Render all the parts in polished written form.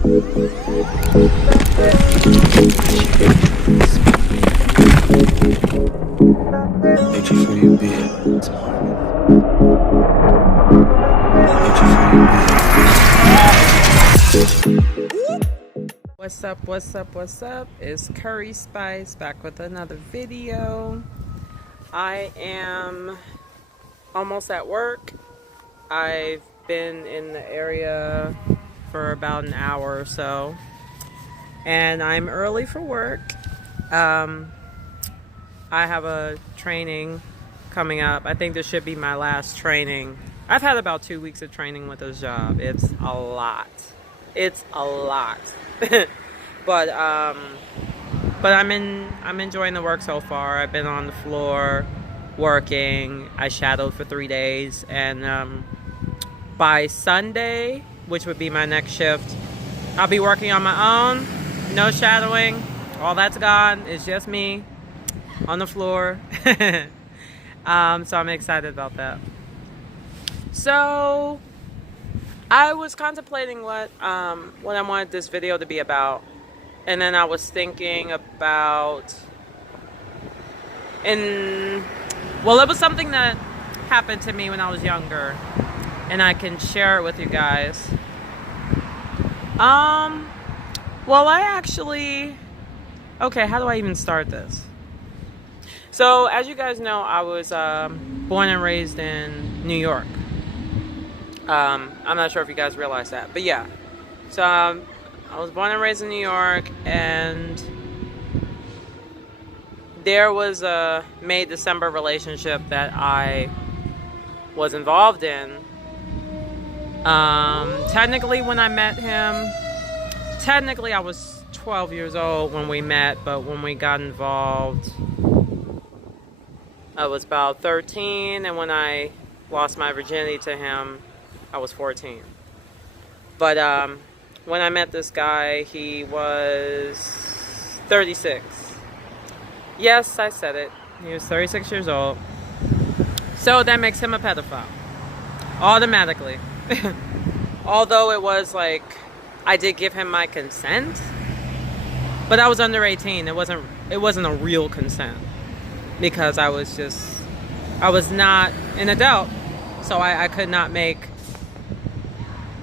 What's up? It's Curry Spice back with another video. I am almost at work. I've been in the area for about an hour or so, and I'm early for work. I have a training coming up. I think this should be my last training. I've had about 2 weeks of training with this job. It's a lot. But I'm enjoying the work so far. I've been on the floor working. I shadowed for 3 days, and by Sunday, which would be my next shift, I'll be working on my own. No shadowing. All that's gone. It's just me on the floor. So I'm excited about that. So I was contemplating what I wanted this video to be about. And then I was thinking about, it was something that happened to me when I was younger, and I can share it with you guys. Okay, how do I even start this? So, as you guys know, I was born and raised in New York. I'm not sure if you guys realize that, but yeah. So, I was born and raised in New York, and there was a May-December relationship that I was involved in. Technically, when I met him, I was 12 years old when we met, but when we got involved, I was about 13, and when I lost my virginity to him, I was 14. But, when I met this guy, he was 36. Yes, I said it. He was 36 years old. So that makes him a pedophile. Automatically. Although it was like, I did give him my consent, but I was under 18. It wasn't a real consent, because I was not an adult. So I could not make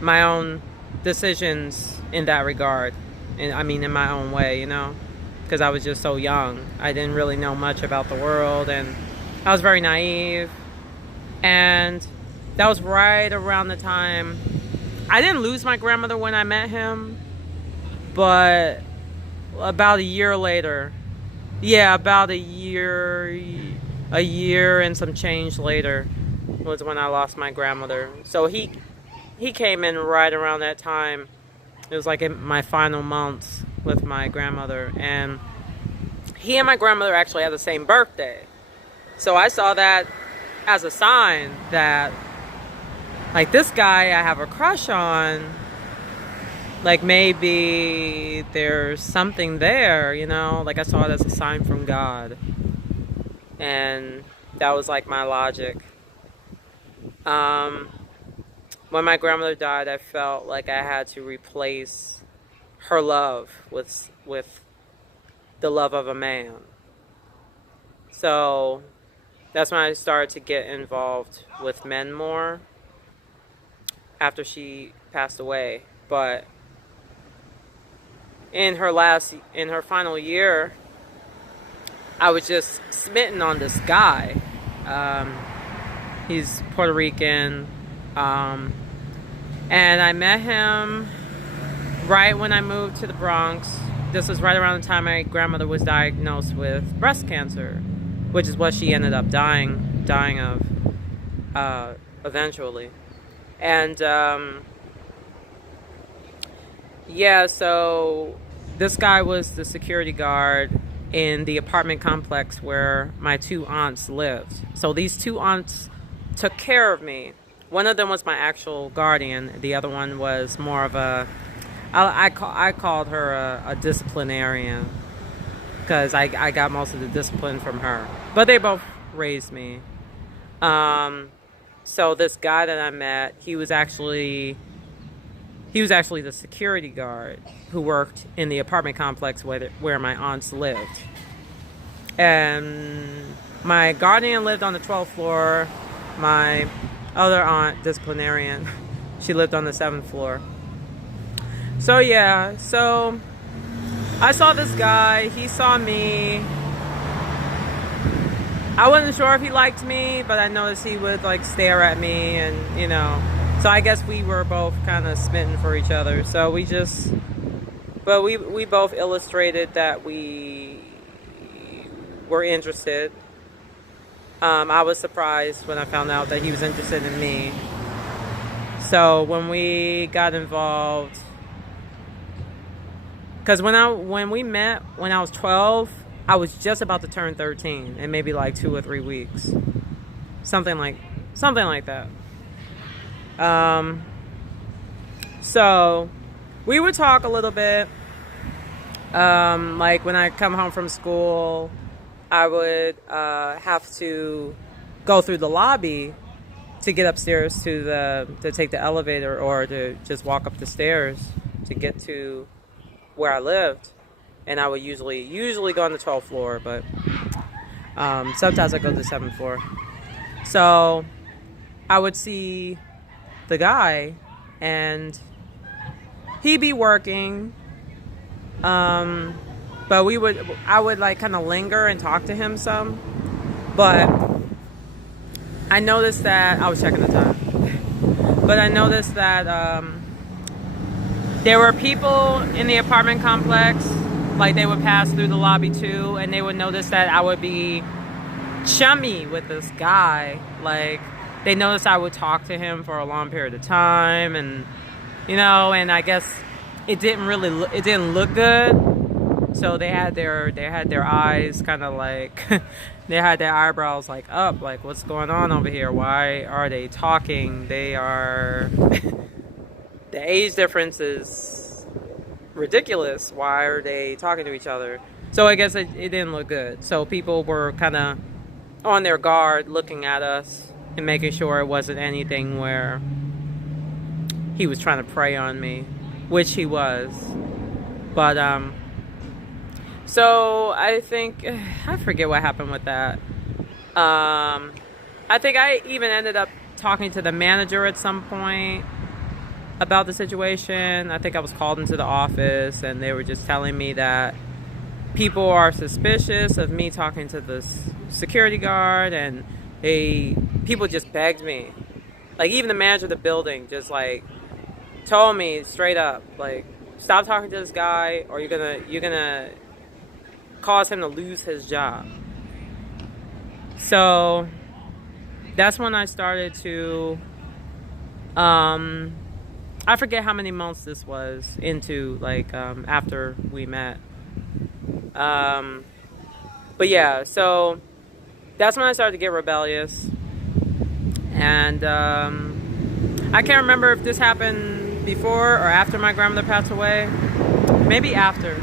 my own decisions in that regard, and I mean in my own way, because I was just so young. I didn't really know much about the world, and I was very naive. And that was right around the time I didn't lose my grandmother when I met him, but about a year later, about a year and some change later was when I lost my grandmother. So he came in right around that time. It was like in my final months with my grandmother. And he and my grandmother actually had the same birthday. So I saw that as a sign that, like, this guy I have a crush on, like, maybe there's something there, Like, I saw it as a sign from God. And that was, like, my logic. When my grandmother died, I felt like I had to replace her love with the love of a man. So that's when I started to get involved with men more after she passed away. But in her final year, I was just smitten on this guy. He's Puerto Rican. And I met him right when I moved to the Bronx. This was right around the time my grandmother was diagnosed with breast cancer, which is what she ended up dying of eventually. And so this guy was the security guard in the apartment complex where my 2 aunts lived. So these 2 aunts took care of me. One of them was my actual guardian. The other one was more of I called her a disciplinarian, because I got most of the discipline from her. But they both raised me. So this guy that I met, he was actually He was actually the security guard who worked in the apartment complex where my aunts lived. And my guardian lived on the 12th floor. My other aunt, disciplinarian, she lived on the 7th floor. So yeah, so I saw this guy. He saw me. I wasn't sure if he liked me, but I noticed he would like stare at me, and you know, so I guess we were both kind of smitten for each other. So we both illustrated that we were interested. I was surprised when I found out that he was interested in me. So when we got involved, because when we met when I was 12, I was just about to turn 13 in maybe like 2 or 3 weeks, something like that. So we would talk a little bit. Like when I come home from school, I would have to go through the lobby to get upstairs to take the elevator, or to just walk up the stairs to get to where I lived. And I would usually go on the 12th floor, but sometimes I go to the 7th floor. So I would see the guy, and he'd be working. But I would like kind of linger and talk to him some. But I noticed that I was checking the time. But I noticed that there were people in the apartment complex. Like they would pass through the lobby too, and they would notice that I would be chummy with this guy. Like they noticed I would talk to him for a long period of time, and you know, and I guess it didn't look good. So they had their eyes kind of like they had their eyebrows like up, like what's going on over here? Why are they talking? They are the age difference is ridiculous. Why are they talking to each other? So I guess it didn't look good. So people were kind of on their guard, looking at us and making sure it wasn't anything where he was trying to prey on me, which he was. But so I think I forget what happened with that. I think I even ended up talking to the manager at some point about the situation. I think I was called into the office, and they were just telling me that people are suspicious of me talking to the security guard, and people just begged me. Like even the manager of the building just like told me straight up, like, stop talking to this guy, or you're gonna cause him to lose his job. So that's when I started to I forget how many months this was into, like, after we met. But yeah, so that's when I started to get rebellious. And I can't remember if this happened before or after my grandmother passed away. Maybe after.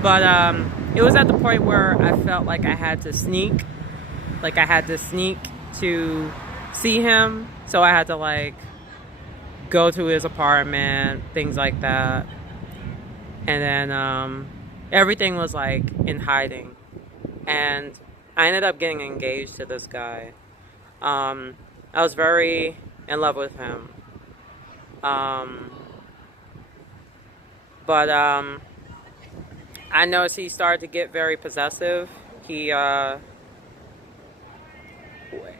But it was at the point where I felt like I had to sneak. Like I had to sneak to see him. So I had to, like, go to his apartment, things like that. And then everything was like in hiding. And I ended up getting engaged to this guy. I was very in love with him. But I noticed he started to get very possessive. He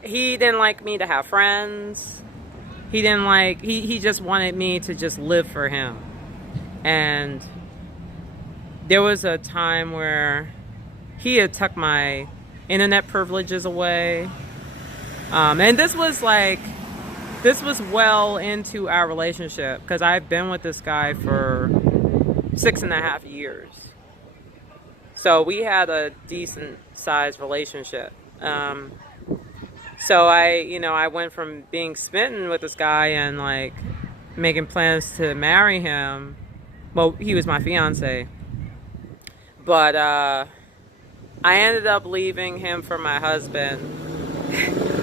didn't like me to have friends. He didn't like, he just wanted me to just live for him. And there was a time where he had tucked my internet privileges away. And this was well into our relationship, because I've been with this guy for 6.5 years. So we had a decent sized relationship. So I went from being smitten with this guy and like making plans to marry him. Well, he was my fiance. But I ended up leaving him for my husband,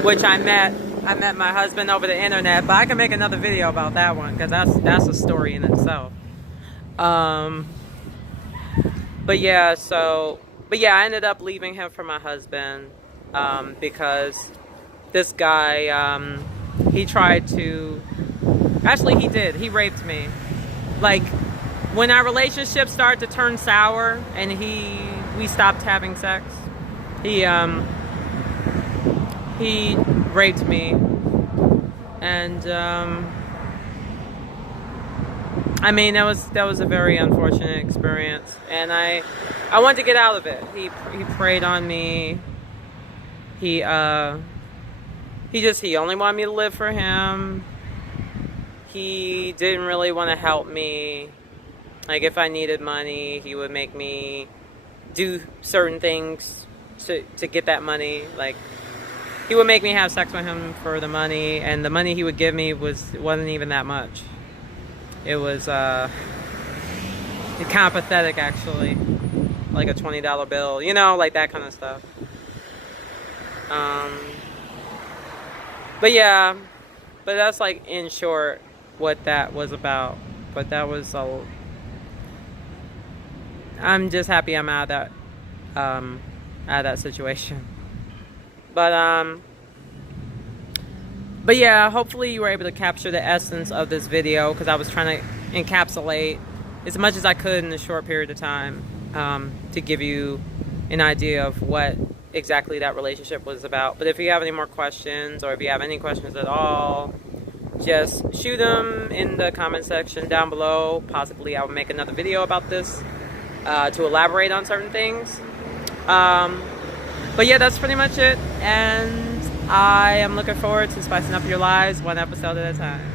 which I met I met my husband over the internet, but I can make another video about that one because that's a story in itself. But yeah, I ended up leaving him for my husband because this guy, he tried to, actually he did, he raped me. Like, when our relationship started to turn sour and we stopped having sex, he raped me. And I mean, that was a very unfortunate experience, and I wanted to get out of it. He preyed on me. He only wanted me to live for him. He didn't really want to help me. Like, if I needed money, he would make me do certain things to get that money. Like, he would make me have sex with him for the money, and the money he would give me wasn't even that much. It was kind of pathetic, actually. Like a $20 bill, you know, like that kind of stuff. But yeah, but that's like in short what that was about. But that was I'm just happy I'm out of that situation. But yeah, hopefully you were able to capture the essence of this video, because I was trying to encapsulate as much as I could in a short period of time to give you an idea of what exactly that relationship was about. But if you have any more questions, or if you have any questions at all, just shoot them in the comment section down below. Possibly I will make another video about this to elaborate on certain things. But yeah, that's pretty much it, and I am looking forward to spicing up your lives one episode at a time.